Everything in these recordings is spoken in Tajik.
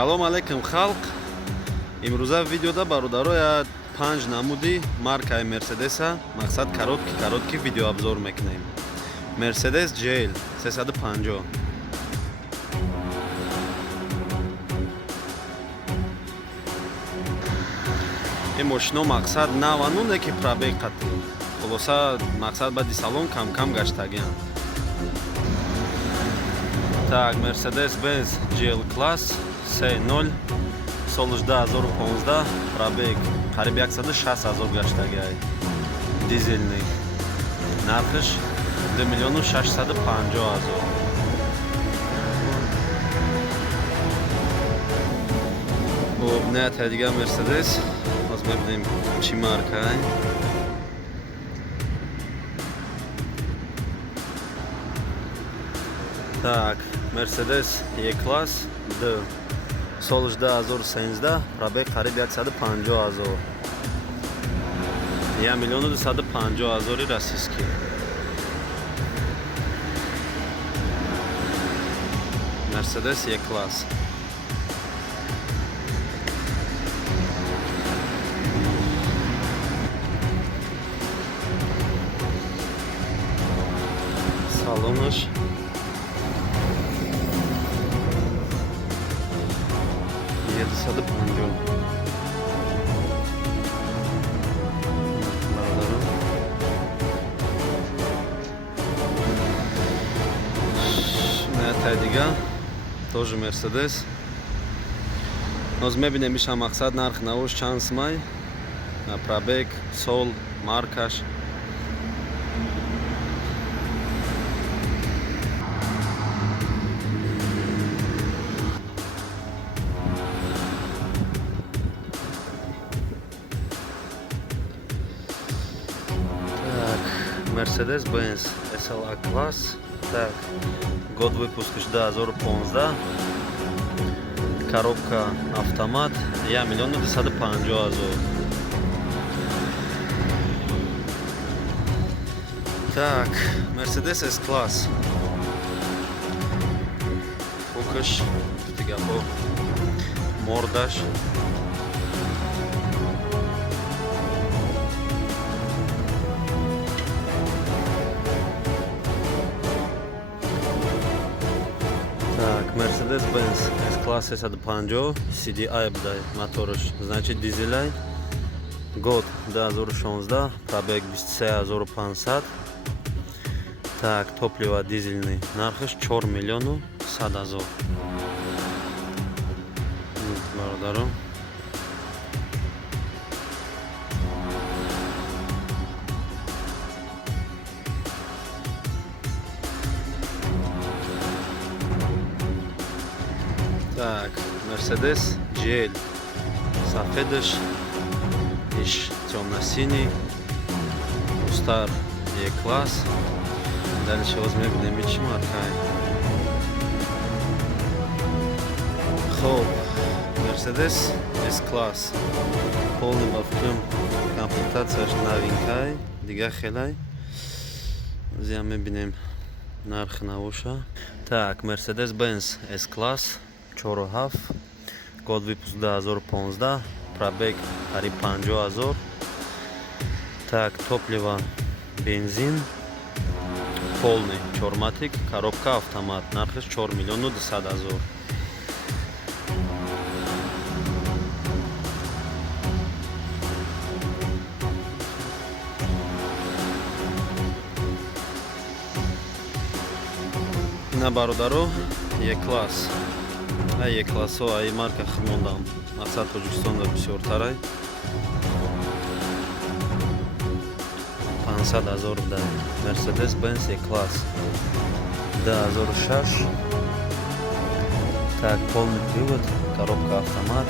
Салом алейкум халқ. Имрӯза видеода бародаро 5 намуди маркаи Мерседеса мақсад коротки видеообзор мекунем. Mercedes GL 350. این ماشینا مقصد نوانونه که پرابیگ قطعی خلاصا مقصد بعد سالن کم گشتگیان. Так, Mercedes-Benz GL Class C0 сол 2015 пробег қариб 160,000 гаштагиай. Дизельный. Нархиш 2 650,000. Хуб, не тадига Mercedes. Аз бибинем чӣ маркаи. Так, Mercedes E-Class D сол 2013 пробег қариб 150,000. 1,250,000 расиски. Mercedes E-Class. Салоныш Сады панҷо. Тайдига тоже Mercedes. Ноз мебинем иша мақсад нарх навош чанд смай. Пробег, сол, маркаш. Mercedes-Benz SLA класс. Так, год выпуска 2015. Коробка автомат. 1,250,000. Так, Mercedes S-класс. Фокус, тигапо, мордаш. Mercedes-Benz S-класс 350 CDI бдай моторш, значит дизелай. Год 2016, пробег 23,500. Так, топливо дизельный. Нархиш 4,100,000. Благодарю. Так, Mercedes GL. Сафедыш, иш темно-синий. Устар E-класс. Дальше возьмем немечи маркай. Хоп, Mercedes S-класс. Полным авком комплектация новинкай. Дига хелай. Зя мебинем нарх навоша. Так, Mercedes-Benz S-класс. 4,5. Год выпуск 2015. Пробег қариб 50,000. Так, топливо бензин. Полный чорматик. Коробка автомат. Нархиш 4,200,000. На бародаро E-класс. E-классо ай марка хмондам. Мақсад Тоҷикистонда бисёр тарай. 500,000 дай. Mercedes-Benz E-класс 2006. Так, полный привод, коробка автомат.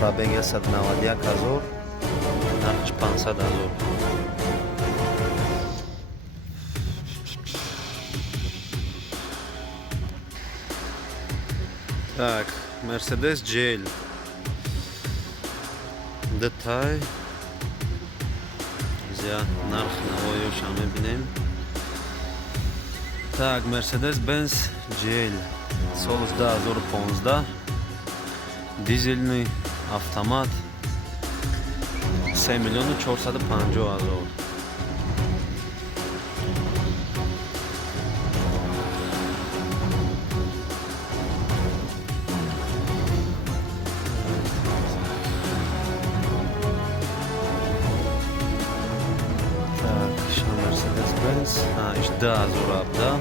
Пробег 191,000. Нархиш 500,000. Так, Mercedes GL. Деталь. Зя нарх навоёш мебинем. Так, Mercedes-Benz GL. Сол 2015. дизельный автомат 3 миллиону 450 000. Так, еще Mercedes-Benz. Да, Зураб, да.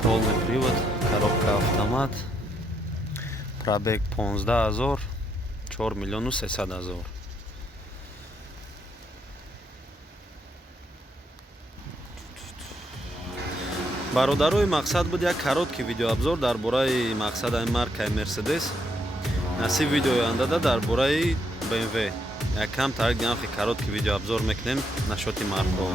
Полный привод, коробка автомат. Пробег 15 000, 4 миллиону 300 000. бародарои мақсад буд як короткий видеообзор дар бораи мақсадаи маркаи Mercedes. Насиб видеои оянда дар бораи BMW якам тарик дигам короткий видеообзор мекунем нашоти маркаҳо.